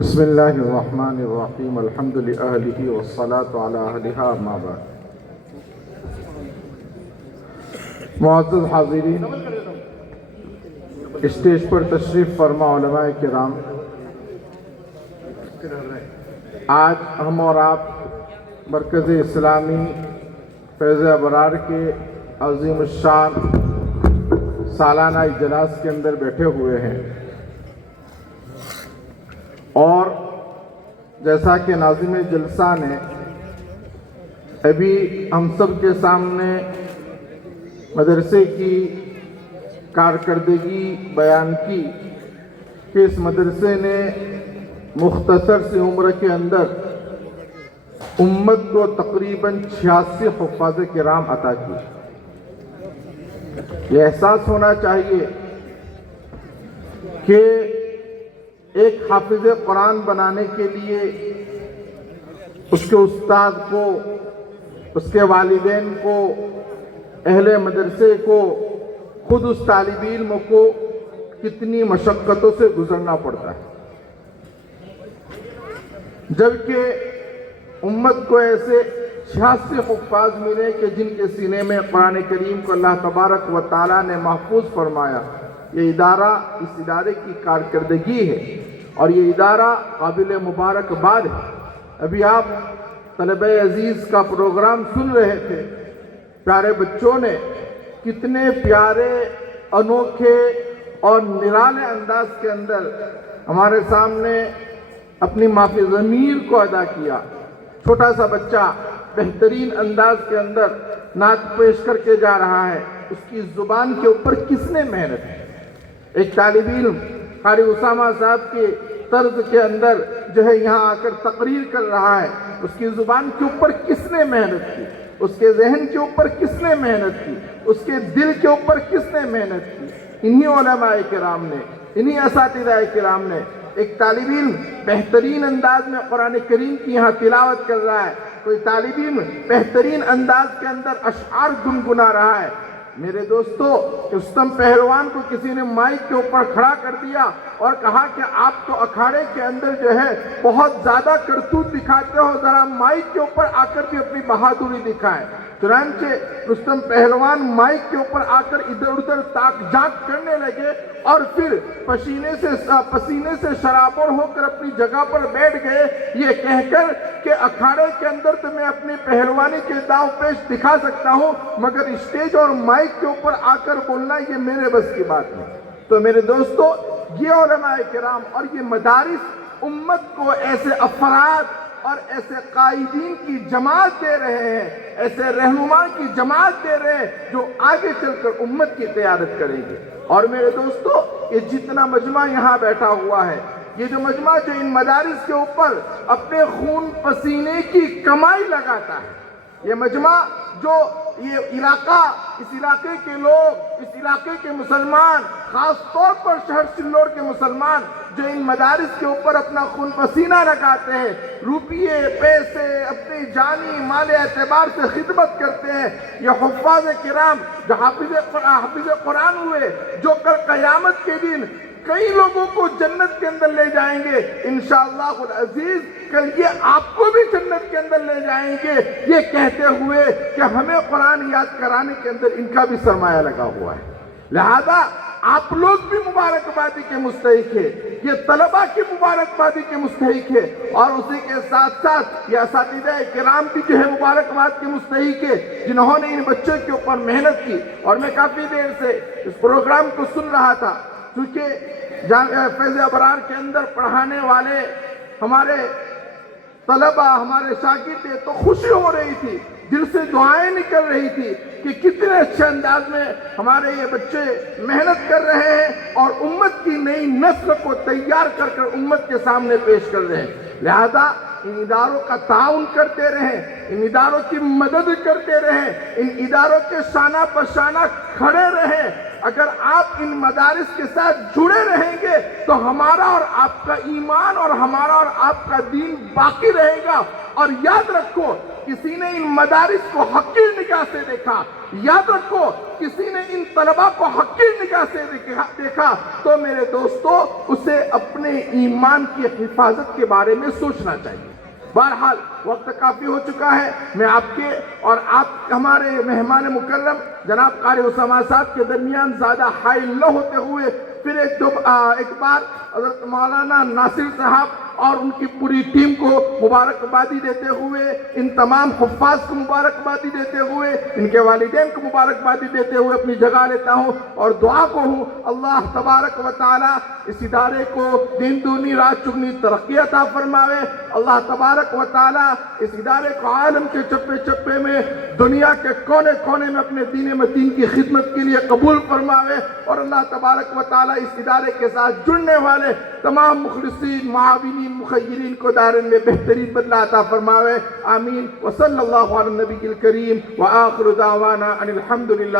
بسم اللہ الرحمن الرحیم الحمد للہ والصلاة علی اہلہا اما بعد۔ معزز حاضرین، اسٹیج پر تشریف فرما علماء کرام، آج ہم اور آپ مرکز اسلامی فیض ابرار کے عظیم الشان سالانہ اجلاس کے اندر بیٹھے ہوئے ہیں، اور جیسا کہ ناظم جلسہ نے ابھی ہم سب کے سامنے مدرسے کی کارکردگی بیان کی کہ اس مدرسے نے مختصر سی عمر کے اندر امت کو تقریباً 86 حفاظ کرام عطا کی۔ یہ احساس ہونا چاہیے کہ ایک حافظ قرآن بنانے کے لیے اس کے استاد کو، اس کے والدین کو، اہل مدرسے کو، خود اس طالب علم کو کتنی مشقتوں سے گزرنا پڑتا ہے، جبکہ امت کو ایسے 86 حفاظ ملے کہ جن کے سینے میں قرآن کریم کو اللہ تبارک و تعالیٰ نے محفوظ فرمایا۔ یہ ادارہ، اس ادارے کی کارکردگی ہے اور یہ ادارہ قابل مبارکباد ہے۔ ابھی آپ طلبہ عزیز کا پروگرام سن رہے تھے، پیارے بچوں نے کتنے پیارے، انوکھے اور نرالے انداز کے اندر ہمارے سامنے اپنی مافی ضمیر کو ادا کیا۔ چھوٹا سا بچہ بہترین انداز کے اندر نعت پیش کر کے جا رہا ہے، اس کی زبان کے اوپر کس نے محنت کی؟ ایک طالب علم قاری اسامہ صاحب کے طرز کے اندر جو ہے یہاں آ کر تقریر کر رہا ہے، اس کی زبان کے اوپر کس نے محنت کی؟ اس کے ذہن کے اوپر کس نے محنت کی؟ اس کے دل کے اوپر کس نے محنت کی؟ انہی علماء کرام نے، انہی اساتذہ کرام نے۔ ایک طالب علم بہترین انداز میں قرآن کریم کی یہاں تلاوت کر رہا ہے، کوئی طالب علم بہترین انداز کے اندر اشعار گنگنا رہا ہے۔ میرے دوستو، رستم پہلوان کو کسی نے مائک کے اوپر کھڑا کر دیا اور کہا کہ آپ تو اکھاڑے کے اندر جو ہے بہت زیادہ کرتوت دکھاتے ہو، ذرا مائک کے اوپر آ کر بھی اپنی بہادری دکھائیں۔ چنانچہ رستم پہلوان مائک کے اوپر آ کر ادھر ادھر تاک جھانک کرنے لگے اور پھر پسینے سے شرابور ہو کر اپنی جگہ پر بیٹھ گئے، یہ کہہ کر کہ اکھاڑے کے اندر تو میں اپنی پہلوانی کے داؤ پیش دکھا سکتا ہوں، مگر اسٹیج اور مائک کے اوپر آ کر بولنا یہ میرے بس کی بات نہیں۔ تو میرے دوستو، یہ علماء کرام اور یہ مدارس امت کو ایسے افراد اور ایسے قائدین کی جماعت دے رہے ہیں، ایسے رہنما کی جماعت دے رہے ہیں جو آگے چل کر امت کی قیادت کریں گے۔ اور میرے دوستو، یہ جتنا مجمع یہاں بیٹھا ہوا ہے، یہ جو مجمع جو ان مدارس کے اوپر اپنے خون پسینے کی کمائی لگاتا ہے، یہ مجمع جو یہ علاقہ، اس علاقے کے لوگ، اس علاقے کے مسلمان، خاص طور پر شہر سلوڑ کے مسلمان جو ان مدارس کے اوپر اپنا خون پسینہ لگاتے ہیں، روپیے، پیسے، اپنی جانی مال اعتبار سے خدمت کرتے ہیں، یہ حفاظ کرام جو حافظ قرآن ہوئے، جو کل قیامت کے دن کئی لوگوں کو جنت کے اندر لے جائیں گے، انشاءاللہ العزیز کل یہ آپ کو بھی جنت کے اندر لے جائیں گے، یہ کہتے ہوئے کہ ہمیں قرآن یاد کرانے کے اندر ان کا بھی سرمایہ لگا ہوا ہے۔ لہذا آپ لوگ بھی مبارکبادی کے مستحق ہیں، یہ طلبہ کی مبارکبادی کے مستحق ہے، اور اسی کے ساتھ ساتھ یہ اساتذہ کرام بھی جو ہے مبارکباد کے مستحق ہے جنہوں نے ان بچوں کے اوپر محنت کی۔ اور میں کافی دیر سے اس پروگرام کو سن رہا تھا، کیونکہ فیض ابرار کے اندر پڑھانے والے ہمارے طلبہ، ہمارے شاگرد تھے، تو خوشی ہو رہی تھی، دل سے دعائیں نکل رہی تھی کہ کتنے اچھے انداز میں ہمارے یہ بچے محنت کر رہے ہیں اور امت کی نئی نسل کو تیار کر کر امت کے سامنے پیش کر رہے ہیں۔ لہذا ان اداروں کا تعاون کرتے رہیں، ان اداروں کی مدد کرتے رہیں، ان اداروں کے شانہ بشانہ کھڑے رہیں، اگر آپ ان مدارس کے ساتھ جڑے رہیں گے تو ہمارا اور آپ کا ایمان اور ہمارا اور آپ کا دین باقی رہے گا. اور یاد رکھو کسی نے ان مدارس کو حقیر نگاہ سے دیکھا, یاد رکھو کسی نے ان طلباء کو حقیر نگاہ سے دیکھا تو میرے دوستو اسے اپنے ایمان کی حفاظت کے بارے میں سوچنا چاہیے. بہرحال وقت کافی ہو چکا ہے. میں آپ کے اور آپ ہمارے مہمان مکرم جناب قاری اسامہ صاحب کے درمیان زیادہ حائل نہ ہوتے ہوئے پھر ایک بار حضرت مولانا ناصر صاحب اور ان کی پوری ٹیم کو مبارکبادی دیتے ہوئے, ان تمام حفاظ کو مبارکبادی دیتے ہوئے, ان کے والدین کو مبارکبادی دیتے ہوئے اپنی جگہ لیتا ہوں اور دعا کو ہوں اللہ تبارک و تعالی اس ادارے کو دین دونی رات چگنی ترقی عطا فرماوے. اللہ تبارک و تعالی اس ادارے کو عالم کے چپے چپے میں دنیا کے کونے کونے میں اپنے دین متین کی خدمت کے لیے قبول فرماوے, اور اللہ تبارک و تعالی اس ادارے کے ساتھ جڑنے والے تمام مخلصین معاونین مخیرین کو دارن میں بہترین بدلہ عطا فرماوے. آمین. وصلی اللہ علی النبی الکریم وآخر دعوانا ان الحمدللہ.